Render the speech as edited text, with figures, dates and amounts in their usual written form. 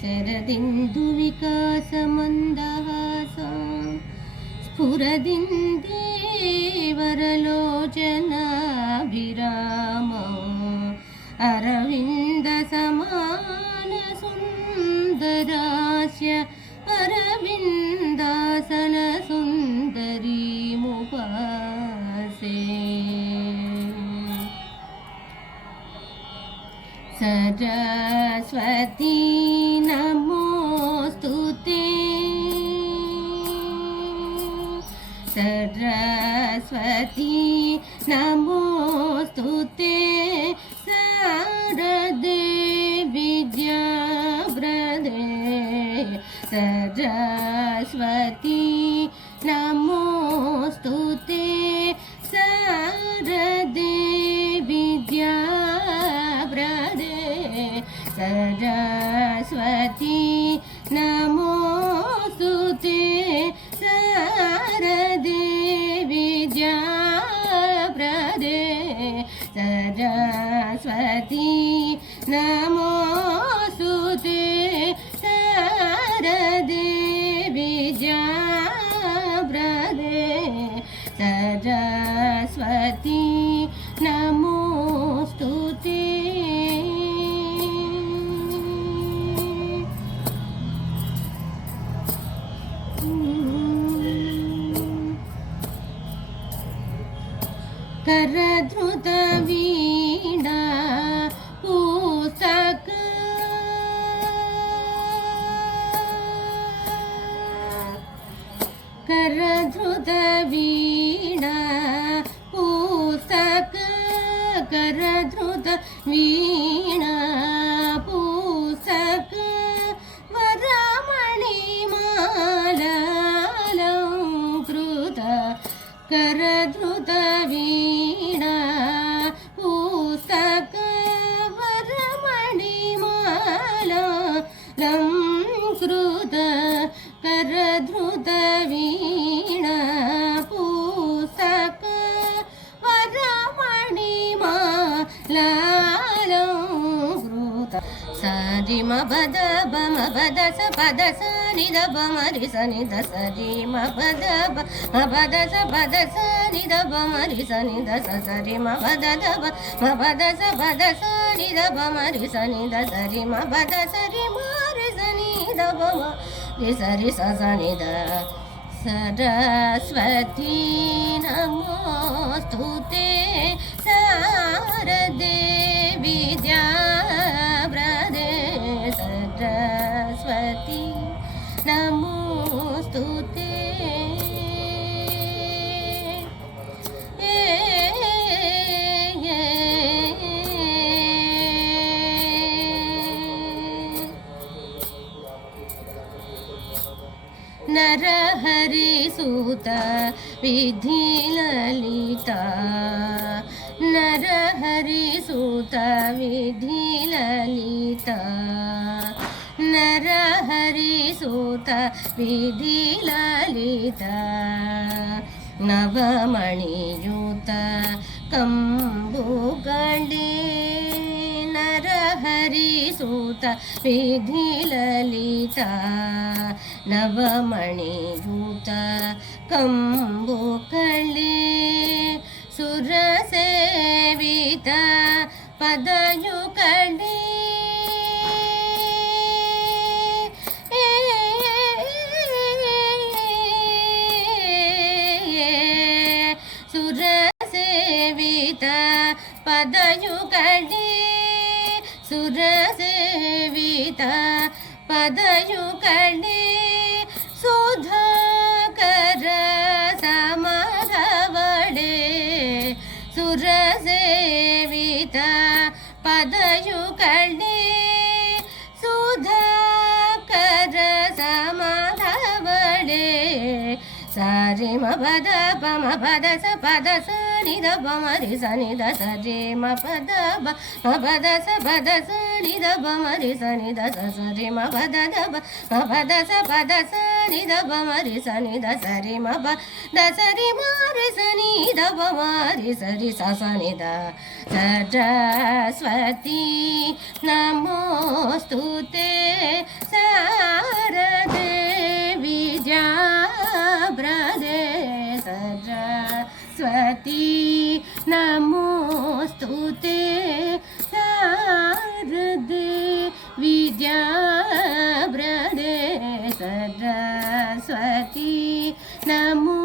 शरदिन्दु विकासमन्दहासं स्फुरदिन्दीवरलोचनाभिरामम् अरविन्दसमानसुन्दरास्य अरविन्दासनसुन्दरीमुपासे सरस्वती नमोस्तुते सरस्वती नमोस्तुते शारदे विद्याप्रदे सरस्वती नमोस्तुते शारदे विद्याप्रदे सरस्वती नमोस्तुते शारदे विद्याप्रदे सरस्वती नमोस्तुते शारदे विद्याप्रदे सरस्वती नमोस्तुते करधृत वीणा पुस्तक करधृत वीणा पुस्तक करधृत वीणा पुस्तक वरमणिमालालङ्कृत करधृत वीणा पुस्तक वरमणिमालालङ्कृत करधृत वीणा पुस्तक वरमणिमालालङ्कृत सरि म पद ब म पद स पद स नि द ब म रि स नि द स रि म पद ब म पद स नि द ब म रि स नि द स स रि म पद द ब म पद स नि द ब म रि स नि द स रि म पद स रि म रि स नि द ब म रि स स नि द सरस्वती नमोस्तुते शारदे विद्याप्रदे सरस्वती नमोस्तुते नरहरिसुत विधिललिता नरहरिसुत विधिललिता नरहरिसुत विधिललिता नवमणियुत कंबुगळे नरहरिसुत विधिललिता नवमणियुत कंबुगळे सुरसेवित पदयुगळे सुरसेवित पदयुगळे सुरसेवित पदयुगळे सुधाकर समरवळे सुरसेवित पदयुगळे सुधाकर समरवळे सारे म पद प म पद स नि द प म रि स नि द स रे म पद प म पद स ni da ba ma ri sa ni da sa sa ri ma ba da sa ni da ba ma ri sa ni da sa ri ma ba da sa ri ma ri sa ni da ba ma ri sa sa ni da Saraswati नमोस्तुते शारदे विद्याप्रदे सरस्वती नमोस्तुते शारदे विद्याप्रदे सरस्वती नमो